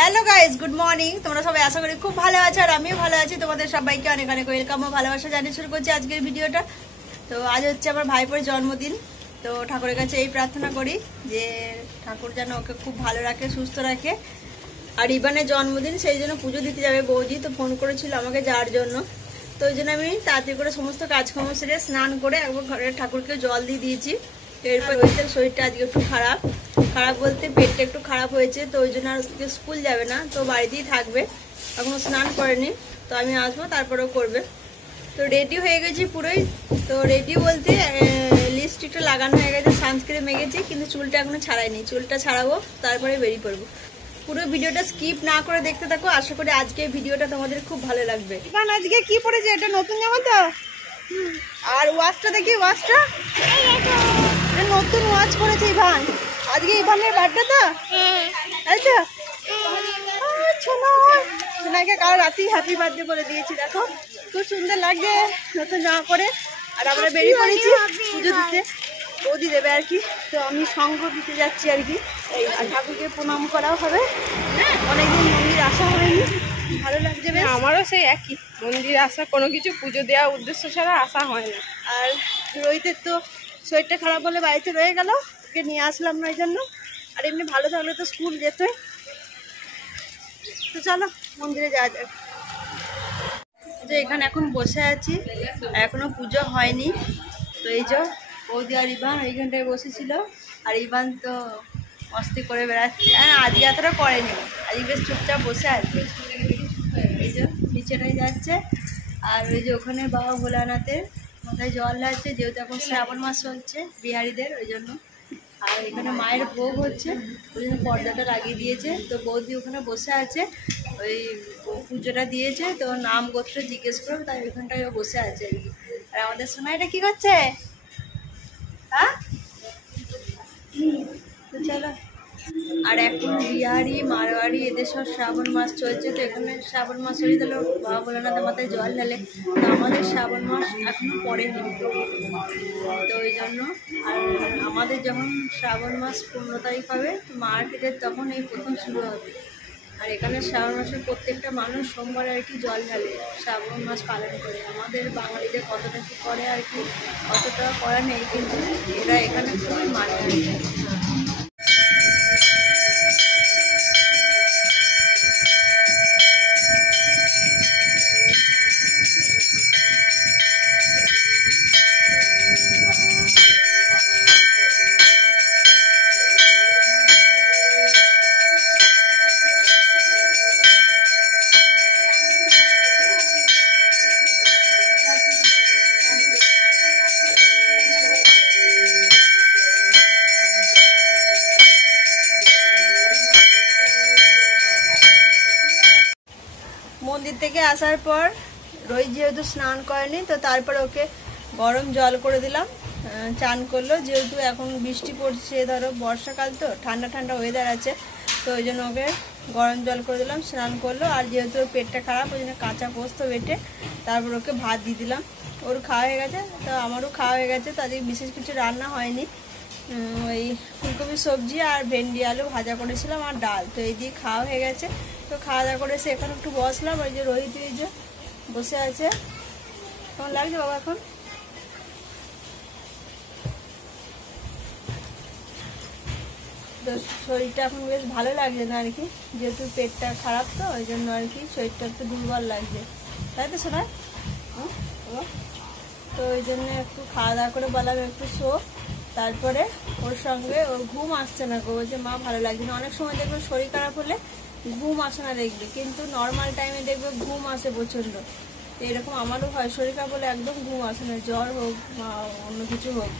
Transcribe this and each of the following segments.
Hello guys, good morning. তোমরা সবাই আশা করি খুব ভালো আছো আর আমিও ভালো আছি। তোমাদের সবাইকে অনেক অনেক ওয়েলকাম ও ভালোবাসা জানিয়ে শুরু করছি আজকের ভিডিওটা। তো আজ হচ্ছে আমার ভাইপোর জন্মদিন। তো ঠাকুরের কাছে এই প্রার্থনা করি যে ঠাকুর যেন ওকে খুব ভালো রাখে, সুস্থ রাখে। আর ইবানের জন্মদিন, সেই জন্য পুজো দিতে যাবে বৌদি, তো ফোন করেছিল আমাকে যাওয়ার জন্য। তো ওই জন্য আমি তাড়াতাড়ি করে সমস্ত কাজকর্ম সেরে স্নান করে একবার ঘরের ঠাকুরকে জল দিয়ে দিয়েছি। এরপর হয়েছে শরীরটা আজকে একটু খারাপ বলতে পেটটা একটু খারাপ হয়েছে, তো ওই জন্য আজকে স্কুল যাবে না, তো বাড়িতেই থাকবে। এখনো স্নান করেনি, তো আমি আসবো তারপরেও করবে। তো রেডি হয়ে গেছি পুরোই। তো রেডি বলতে লিপস্টিকটা লাগানো হয়ে গেছে, সানস্ক্রিন মেখেছি, কিন্তু চুলটা এখনো ছাড়াইনি। চুলটা ছাড়াবো, তারপরে বেরিয়ে পড়বো। পুরো ভিডিওটা স্কিপ না করে দেখতে থাকো। আশা করি আজকে ভিডিওটা তোমাদের খুব ভালো লাগবে। ইভান আজকে কি পরেছে? এটা নতুন জামা তো। আর ওয়াচটা দেখি, ওয়াচটা নতুন ওয়াচ পরেছে ইভান। আজকে ইভানের বার্থডে তো, তাই তো? সোনাকে কাল রাতেই হ্যাপি বার্থডে বলে দিয়েছি। দেখো খুব সুন্দর লাগছে নতুন জামা পরে। আর আমরা বেরিয়ে পড়েছি পুজো দিতে, বৌদি দেবে আর কি। তো আমি সঙ্গ দিতে যাচ্ছি আর কি। আর ঠাকুরকে প্রণাম করাও হবে। অনেকদিন মন্দির আসা হয়নি, ভালো লাগছে বেশ। আমারও সেই একই, মন্দিরে আসা কোনো কিছু পুজো দেওয়া উদ্দেশ্য ছাড়া আসা হয় না। আর রোহিতের তো শরীরটা খারাপ বলে বাড়িতে রয়ে গেল, ওকে নিয়ে আসলাম না ওই জন্য। আর এমনি ভালো থাকলে তো স্কুল যেত। তো চলো মন্দিরে যাওয়া যাক। যে এখানে এখন বসে আছি, এখনো পুজো হয়নি। তো এই যে বৌদি আর ইভান এইখানটায় বসেছিল। আর ইভান তো মস্তি করে বেড়াচ্ছে। আজকে এতটা করেনি, আজকে বেশ চুপচাপ বসে আছে। এই যে নিচেটাই যাচ্ছে। আর ওই যে ওখানে বাবা ভোলানাথের মাথায় জল লাগছে, যেহেতু এখন শ্রাবণ মাস চলছে বিহারিদের, ওই জন্য। আর এখানে মায়ের ভোগ হচ্ছে, ওই জন্য পর্দাটা লাগিয়ে দিয়েছে। তো বৌদি ওখানে বসে আছে, ওই পুজোটা দিয়েছে, তো নাম গোত্র জিজ্ঞেস করবে, তাই ওইখানটায় ও বসে আছে আর কি। আর আমাদের সোনাইটা কি করছে? হ্যাঁ, তো চলো। আর এখন বিহারি মারোয়ারি এদের সব শ্রাবণ মাস চলছে, তো এখানে শ্রাবণ মাস হয়ে গেল বাবা ভোলানাথের মাথায় জল ঢালে। তো আমাদের শ্রাবণ মাস এখনো পড়েনি, তো ওই জন্য। আর আমাদের যখন শ্রাবণ মাস 15 তারিখ হবে, তো মার্কেটের তখন এই প্রথম শুরু হবে। আর এখানে শ্রাবণ মাসের প্রত্যেকটা মানুষ সোমবার আর কি জল ঢালে, শ্রাবণ মাস পালন করে। আমাদের বাঙালিদের কতটা কী করে আর কি, অতটা করা নেই, কিন্তু এরা এখানে খুবই মানে আর কি। মন্দির থেকে আসার পর রোহিত যেহেতু স্নান করেনি, তো তারপর ওকে গরম জল করে দিলাম, চান করলো। যেহেতু এখন বৃষ্টি পড়ছে, ধরো বর্ষাকাল, তো ঠান্ডা ঠান্ডা ওয়েদার আছে, তো ওই জন্য ওকে গরম জল করে দিলাম, স্নান করলো। আর যেহেতু ওর পেটটা খারাপ, ওই জন্য কাঁচা পোস্ত বেটে তারপর ওকে ভাত দিয়ে দিলাম। ওর খাওয়া হয়ে গেছে, তো আমারও খাওয়া হয়ে গেছে। তাদের বিশেষ কিছু রান্না হয়নি, ওই ফুলকপি সবজি আর ভেন্ডি আলু ভাজা করেছিলাম আর ডাল, তো এই দিয়ে খাওয়া হয়ে গেছে। তো খাওয়া দাওয়া করে সে এখন একটু বসলাম। ওই যে রোহিত এই যে বসে আছে। কেমন লাগছে বাবা এখন? তো শরীরটা এখন বেশ ভালো লাগছে না আর কি, যেহেতু পেটটা খারাপ, তো ওই জন্য আর কি শরীরটা একটু দুর্বল লাগছে, তাই তো শোনা? তো ওই জন্য একটু খাওয়া দাওয়া করে বললাম একটু শো। তারপরে ওর সঙ্গে ওর ঘুম আসছে না, গো যে মা ভালো লাগছে না। অনেক সময় দেখবে শরীর খারাপ হলে ঘুম আসে না দেখবে, কিন্তু নর্মাল টাইমে দেখবে ঘুম আসে প্রচণ্ড। তো এরকম আমারও হয়, শরীর খারাপ হলে একদম ঘুম আসে না, জ্বর হোক বা অন্য কিছু হোক।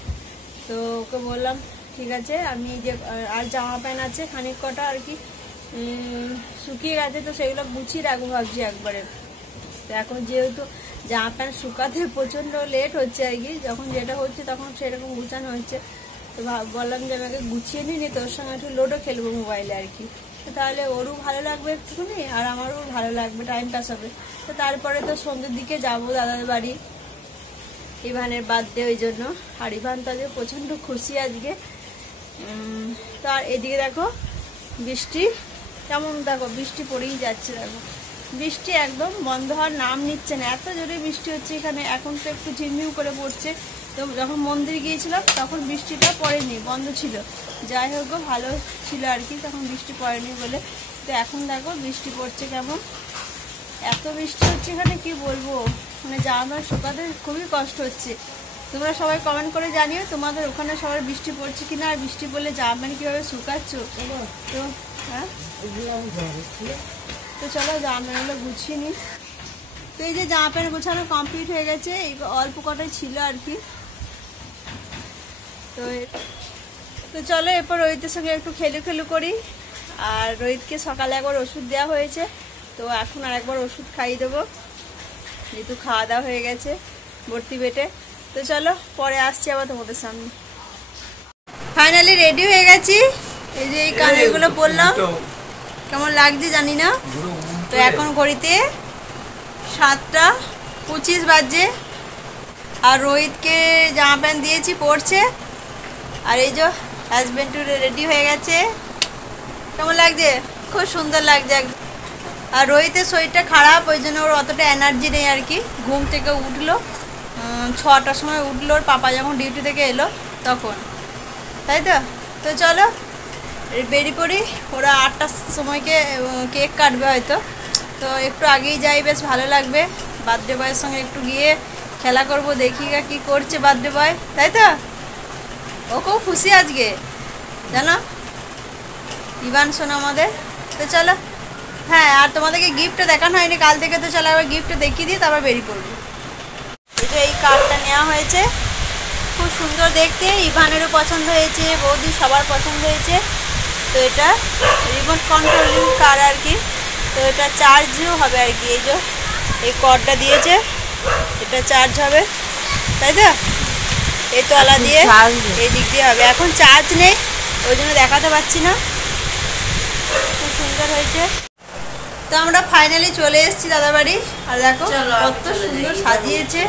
তো ওকে বললাম ঠিক আছে, আমি যে আর জামা প্যান্ট আছে খানিক কটা আর কি শুকিয়ে গেছে, তো সেগুলো গুছিয়ে রাখবো ভাবছি একবারে। তো এখন যেহেতু জামা প্যান্ট শুকাতে প্রচণ্ড লেট হচ্ছে আর কি, যখন যেটা হচ্ছে তখন সেরকম গুছানো হচ্ছে। তো বললাম যে আমাকে গুছিয়ে নিই, তোর সঙ্গে একটু লুডো খেলবো মোবাইলে আর কি, তাহলে ওরও ভালো লাগবে একটুখানি আর আমারও ভালো লাগবে, টাইম পাস হবে। তো তারপরে তো সন্ধ্যের দিকে যাবো দাদার বাড়ি, ইভানের বার্থডে, ওই জন্য। আর ইভান তো আজকে প্রচণ্ড খুশি আজকে। তো আর এদিকে দেখো বৃষ্টি কেমন দেখো বৃষ্টি পড়েই যাচ্ছে, দেখো বৃষ্টি একদম বন্ধ হওয়ার নাম নিচ্ছে না, এত জোরে বৃষ্টি হচ্ছে এখানে। এখন তো একটু ঝিমঝিম করে পড়ছে, তো যখন মন্দির গিয়েছিলাম তখন বৃষ্টিটা পড়েনি, বন্ধ ছিল। যাই হোক গো, ভালো ছিল আর কি, তখন বৃষ্টি পড়েনি বলে। তো এখন দেখো বৃষ্টি পড়ছে কেমন, এত বৃষ্টি হচ্ছে এখানে কি বলবো, মানে জামা শুকাতে খুবই কষ্ট হচ্ছে। তোমরা সবাই কমেন্ট করে জানিও তোমাদের ওখানে সবার বৃষ্টি পড়ছে কিনা, আর বৃষ্টি পড়লে জামা কীভাবে শুকাচ্ছ। তো হ্যাঁ, তো চলো জামা প্যান্টগুলো গুছিয়ে নিই। তো এই যে জামা প্যান্ট গোছানো কমপ্লিট হয়ে গেছে, এই অল্প কটাই ছিল আর কি। তো তো চলো এরপর রোহিতের সঙ্গে একটু খেলু করি। আর রোহিতকে সকালে একবার ওষুধ দেওয়া হয়েছে, তো এখন আর একবার ওষুধ খাইয়ে দেবো, যেহেতু খাওয়া দাওয়া হয়ে গেছে ভর্তি পেটে। তো চলো পরে আসছি আবার তোমাদের সামনে। ফাইনালি রেডি হয়ে গেছি, এই যে এই কানেরগুলো পরলাম, কেমন লাগছে জানি না। তো এখন ঘড়িতে 7:25 বাজছে, আর রোহিতকে জামা প্যান্ট দিয়েছি পরছে, আর এই যে হাজব্যান্ড টু রেডি হয়ে গেছে। কেমন লাগছে? খুব সুন্দর লাগছে একদম। আর রোহিতের শরীরটা খারাপ, ওই জন্য ওর অতটা এনার্জি নেই আর কি। ঘুম থেকে উঠলো 6টার সময় উঠলো, ওর পাপা যখন ডিউটি থেকে এলো তখন, তাই তো। তো চলো বেরিয়ে পড়ি, ওরা 8টার সময়কে কেক কাটবে হয়তো, তো একটু আগেই যাই, বেশ ভালো লাগবে। বার্থডে বয়ের সঙ্গে একটু গিয়ে খেলা করব, দেখি কি করছে বার্থডে বয়, তাই তো। ও খুব খুশি আজকে জানো, ইভান শোনো আমাদের। তো চলো, হ্যাঁ আর তোমাদেরকে গিফটটা দেখানো হয়নি কাল থেকে, তো চলো আবার গিফটটা দেখিয়ে দিয়ে তারপর বেরিয়ে পড়বো। এই যে এই কার্ডটা নেওয়া হয়েছে, খুব সুন্দর দেখতে, ইভানেরও পছন্দ হয়েছে, বৌদি সবার পছন্দ হয়েছে। তো এটা রিমোট কন্ট্রোলিং কার আর কি, তো এটা চার্জও হবে আর কি। এই যে এই কর্ডটা দিয়েছে, এটা চার্জ হবে, তাই তো। এই তলা দিয়ে এই দিক দিয়ে হবে, এখন চার্জ নেই ওই জন্য দেখাতে পাচ্ছি না। খুব সুন্দর হয়েছে। তো আমরা ফাইনালি চলে এসেছি দাদা বাড়ি, আর দেখো কত সুন্দর সাজিয়েছে,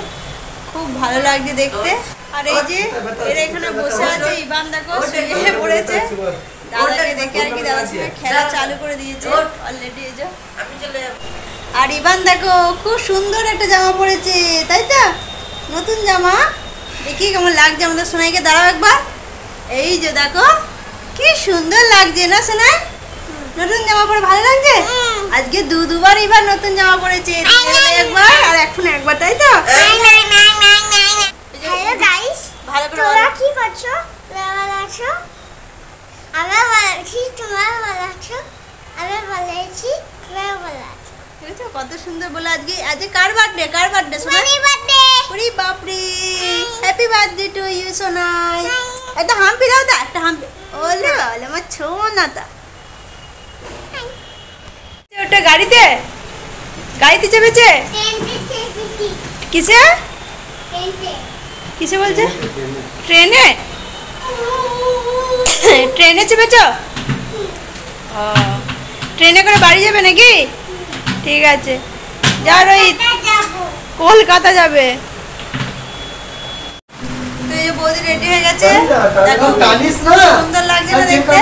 খুব ভালো লাগছে দেখতে। আর এই যে এরা এখানে বসে আছে, ইভান দেখো শুয়ে পড়েছে, দাদাকে দেখে আর কি, দাদার সঙ্গে খেলা চালু করে দিয়েছে অলরেডি। এই যে আর ইভান দেখো খুব সুন্দর একটা জামা পরেছে, তাই তো, নতুন জামা। দেখি কেমন লাগছে আমাদের সোনাইকে, দাঁড়াও একবার। এই যে দেখো কি সুন্দর লাগছে না সোনাই, নতুন জামা পরে ভালো লাগছে। আজকে দুবার ইভান নতুন জামা পরেছে, একবার আর এখন একবার, তাই তো। হ্যালো গাইস, ভালো করে তোমরা কি করছো? ভালো আছো? আমি ভালো আছি, তোমরা ভালো আছো? আমি ভালো আছি, তোমরা ভালো আছো? দেখেছো কত সুন্দর বলে। আজকে কার বার্থডে, কার বার্থডে সোনাই? Happy birthday! ওরে বাপরে, happy birthday to you Sonai. একটা হাম্পি দাও, দা একটা হাম্পি। ওলে ওলে আমার ছোনাটা, ওটা গাড়িতে চেপেছে। কিসে কিসে বলছে? ট্রেনে, ট্রেনে চেপেছ? ও, ট্রেনে করে বাড়ি যাবে নাকি? ঠিক আছে, যা রোহিত, কলকাতা যাবে। তো এই যে বৌদি রেডি হয়ে গেছে, দেখো সুন্দর লাগছে না দেখতে।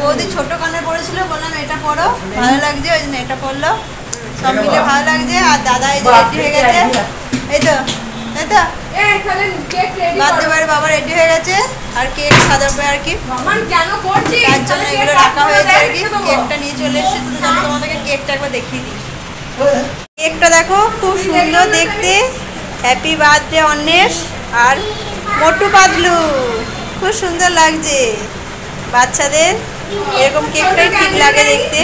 বৌদি ছোট কানে পড়েছিল, বললাম এটা পরো, ভালো লাগছে, ওই জন্য এটা পরলো, সব মিলে ভালো লাগছে। আর দাদা এই যে রেডি হয়ে গেছে, এই তো, তাই তো। বার্থডে বয়ের বাবা রেডি হয়ে গেছে, আর কেক সাজাবে আর কি, তার জন্য এগুলো রাখা হয়েছে আর কি। কেকটা নিয়ে চলে এসেছি, তো চলো তোমাদেরকে কেকটা একবার দেখিয়ে দিই। কেকটা দেখো খুব সুন্দর দেখতে, হ্যাপি বার্থডে অন্বেষ আর মোটু পাতলু, খুব সুন্দর লাগছে। বাচ্চাদের এরকম কেকটাই ঠিক লাগে দেখতে,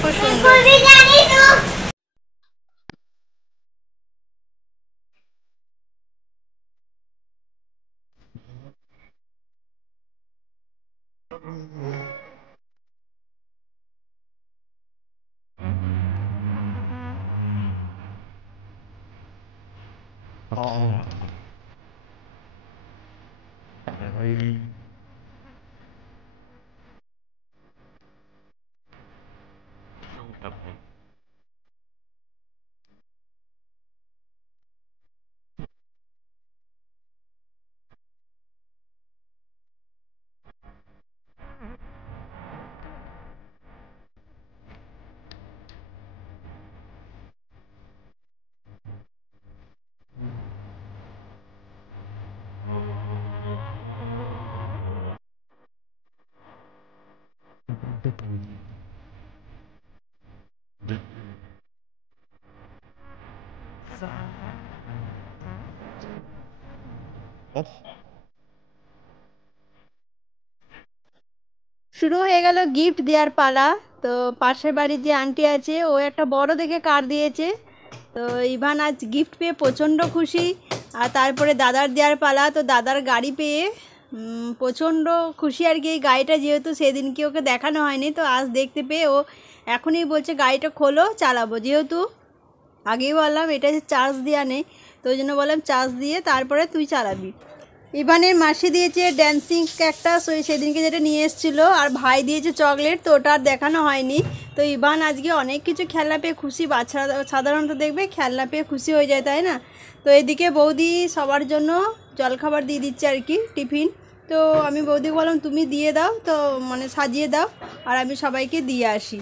খুব সুন্দর। শুরু হয়ে গেল গিফট দেওয়ার পালা। তো পাশের বাড়ির যে আন্টি আছে ও একটা বড় দেখে কার্ড দিয়েছে। তো ইভান আজ গিফট পেয়ে প্রচণ্ড খুশি। আর তারপরে দাদার দেওয়ার পালা। তো দাদার গাড়ি পেয়ে প্রচণ্ড খুশি আর কি। এই গাড়িটা যেহেতু সেদিনকে ওকে দেখানো হয়নি, তো আজ দেখতে পেয়ে ও এখনই বলছে গাড়িটা খোলো, চালাবো। যেহেতু আগেই বললাম এটা চার্জ দেওয়া নেই, তো ওই জন্য বললাম চার্জ দিয়ে তারপরে তুই চালাবি। ইভানের মাসি দিয়েছে ড্যান্সিং ক্যাকটাস, ওই সেদিনকে যেটা নিয়ে এসেছিলো। আর ভাই দিয়েছে চকলেট, তো ওটা আর দেখানো হয়নি। তো ইভান আজকে অনেক কিছু খেলনা পেয়ে খুশি। বাচ্চারা সাধারণত দেখবে খেলনা পেয়ে খুশি হয়ে যায়, তাই না? তো এদিকে বৌদি সবার জন্য জলখাবার দিয়ে দিচ্ছে আর কি, টিফিন। তো আমি বৌদিকে বললাম তুমি দিয়ে দাও, তো মানে সাজিয়ে দাও, আর আমি সবাইকে দিয়ে আসি।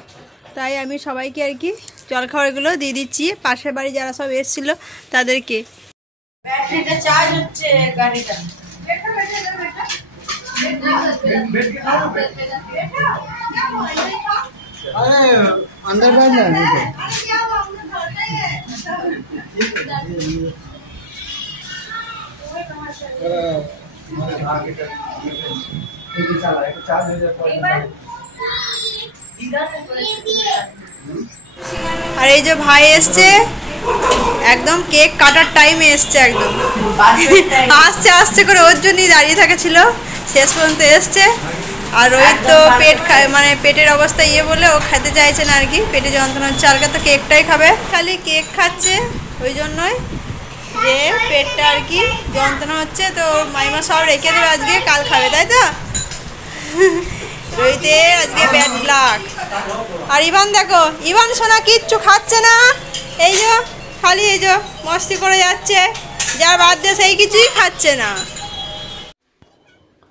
তাই আমি সবাইকে আর কি জলখাবারগুলো দিয়ে দিচ্ছি, পাশের বাড়ি যারা সব এসেছিলো তাদেরকে। ব্যাটারিটা চার্জ হচ্ছে গাড়িটা। अंदर बैठ जाए আর এই যে ভাই এসছে, একদম কেক কাটার টাইমে এসছে, একদম আস্তে আস্তে করে ওর জন্যই দাঁড়িয়ে থাকেছিল, শেষ পর্যন্ত এসছে। আর ওই তো পেট মানে পেটের অবস্থা ইয়ে বলে ও খেতে চাইছে না আর কি, পেটে যন্ত্রণা হচ্ছে। আজকে তো কেকটাই খাবে, খালি কেক খাচ্ছে, ওই জন্যই যে পেটটা আর কি যন্ত্রণা হচ্ছে। তো মাইমা সব রেখে দেবে আজকে, কাল খাবে, তাই তো? রইতে আজকে ব্যাড লাক। আর ইভান দেখো, ইভান সোনা কিচ্ছু খাচ্ছে না, এই যে খালি এই যে মস্তি করে যাচ্ছে, যার বাদ দিয়ে সেই কিছুই খাচ্ছে না।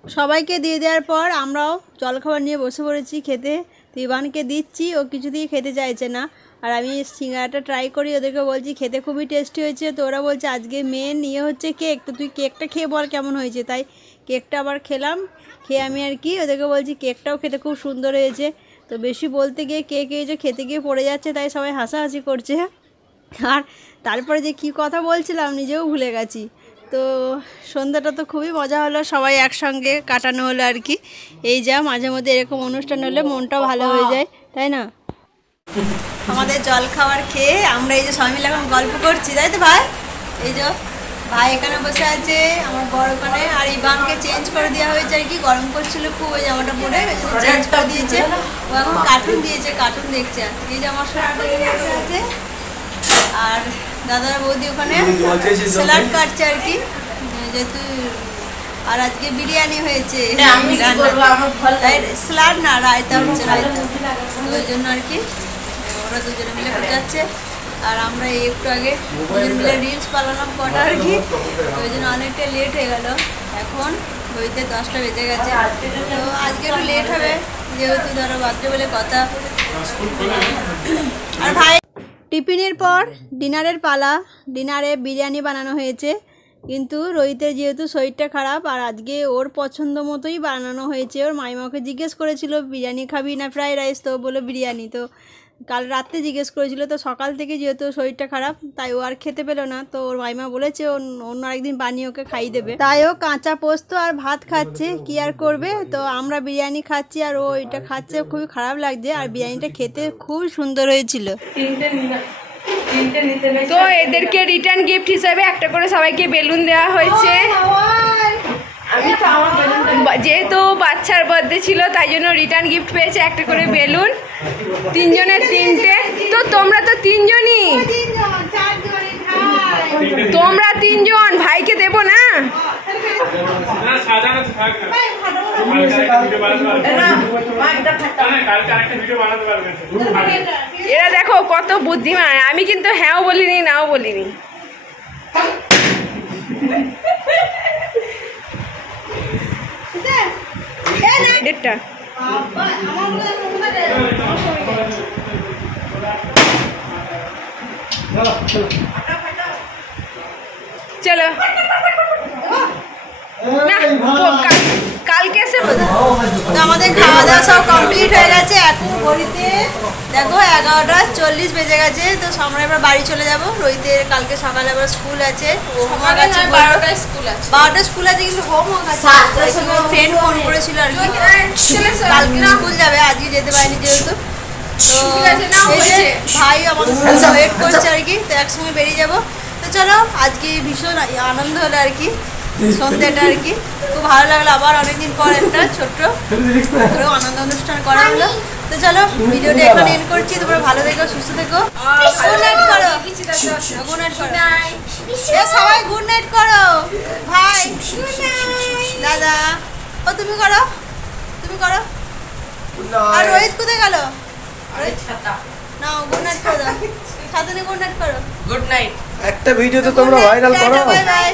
সবাইকে দিয়ে দেওয়ার পর আমরাও জলখাবার নিয়ে বসে পড়েছি খেতে। তো ইভানকে দিচ্ছি, ও কিছুতেই খেতে চাইছে না। আর আমি সিঙ্গারাটা ট্রাই করি, ওদেরকে বলছি খেতে খুবই টেস্টি হয়েছে। তো ওরা বলছে আজকে মেন ইয়ে হচ্ছে কেক, তো তুই কেকটা খেয়ে বল কেমন হয়েছে। তাই কেকটা আবার খেলাম, খেয়ে আমি আর কি ওদেরকে বলছি কেকটাও খেতে খুব সুন্দর হয়েছে। তো বেশি বলতে গিয়ে কেক এই যে খেতে গিয়ে পড়ে যাচ্ছে, তাই সবাই হাসাহাসি করছে। আর তারপরে যে কি কথা বলছিলাম নিজেও ভুলে গেছি। তো সন্ধ্যাটা তো খুবই মজা হলো, সবাই একসঙ্গে কাটানো হলো আর কি। এই যা মাঝে মধ্যে এরকম অনুষ্ঠান হলে মনটাও ভালো হয়ে যায়, তাই না? আমাদের জল খাবার খেয়ে আমরা এই যে সবাই মিলে এখন গল্প করছি, তাই তো ভাই? এই যে ভাই এখানে বসে আছে, আমার বড় ওখানে। আর ইভানকে চেঞ্জ করে দেওয়া হয়েছে আর কি, গরম করছিল খুব ওই জামাটা পরে, চেঞ্জ করে দিয়েছে। ও এখন কার্টুন দিয়েছে, কার্টুন দেখছে। এই যে আমার সোনাটা বসে আছে, আর দাদার বৌদি ওখানে স্যালাড কাটছে আর কি, যেহেতু। আর আজকে বিরিয়ানি হয়েছে, স্যালাড না রায়তা হচ্ছে, রায়তা। ওই জন্য আর কি ওরা দুজনে মিলে যাচ্ছে। আর আমরা একটু আগে দুজন মিলে রিলস বানালাম কটা আর কি, ওই জন্য অনেকটা লেট হয়ে গেল। এখন বইতে 10টা বেজে গেছে। তো আজকে একটু লেট হবে, যেহেতু ধরো বাচ্চা বলে কথা। আর ভাই টিফিনের পর ডিনারের পালা। ডিনারে বিরিয়ানি বানানো হয়েছে, কিন্তু রোহিতের যেহেতু শরীরটা খারাপ, আর আজকে ওর পছন্দ মতোই বানানো হয়েছে। ওর মাইমাকে জিজ্ঞেস করেছিল বিরিয়ানি খাবি না ফ্রাইড রাইস, তো বলে বিরিয়ানি। তো কাল রাত্রে জিজ্ঞেস করেছিল, তো সকাল থেকে যেহেতু শরীরটা খারাপ তাই ও আর খেতে পেলো না। তো ওর মাইমা বলেছে অন্য আরেকদিন বানিয়ে ওকে খাইয়ে দেবে, তাই ও কাঁচা পোস্ত আর ভাত খাচ্ছে, কি আর করবে। তো আমরা বিরিয়ানি খাচ্ছি আর ও এটা খাচ্ছে, খুবই খারাপ লাগছে। আর বিরিয়ানিটা খেতে খুব সুন্দর হয়েছিল। তো এদেরকে রিটার্ন গিফট হিসেবে একটা করে সবাইকে বেলুন দেওয়া হয়েছে। যেহেতু বাচ্চার বার্থডে ছিল তাই জন্য রিটার্ন গিফট পেয়েছে একটা করে বেলুন, 3 জনের 3টে। তো তোমরা তো 3 জনই, তোমরা 3 জন, ভাইকে দেবো না? এরা দেখো কত বুদ্ধিমান, আমি কিন্তু হ্যাঁও বলিনি নাও বলিনি। ডেটটা চলো না, কালকে এসে তো আমাদের খাওয়া দাওয়া সব কমপ্লিট হয়ে গেছে। এখন ঘড়িতে দেখো 11:40 বেজে গেছে। তো আমরা এবার বাড়ি চলে যাব। রোহিতের কালকে সকালে আবার স্কুল আছে, ও হোমওয়ার্ক আছে, 12টায় স্কুল আছে। 12টা স্কুল আছে, কিন্তু হোমওয়ার্ক আছে। ফ্রেন্ড ফোন করেছিল আর কি, কালকে স্কুল যাবে, আজকে যেতে পারেনি যেহেতু। তো এই যে ভাই আমাদের সাথে ওয়েট করছে আর কি, তো একসঙ্গে বেরিয়ে যাব। তো চলো, আজকে ভীষণ আনন্দ হলো আর কি, সন্ধ্যাটা আর কি খুব ভালো লাগলো। আবার অনেকদিন পর একটা ছোট্ট আনন্দ অনুষ্ঠান করা হলো। তো চলো, ভিডিওটা এখানে এন্ড করছি। তোমরা ভালো থেকো, সুস্থ থেকো। গুড নাইট করো, গুড নাইট করো এ সবাই, গুড নাইট করো। ভাই, দাদা, ও তুমি করো, তুমি করো। আর রোহিত কোথায় গেল? না, গুড নাইট করো, সাথে গুড নাইট করো। Good night. একটা ভিডিওতে তোমরা ভাইরাল করো। Bye bye.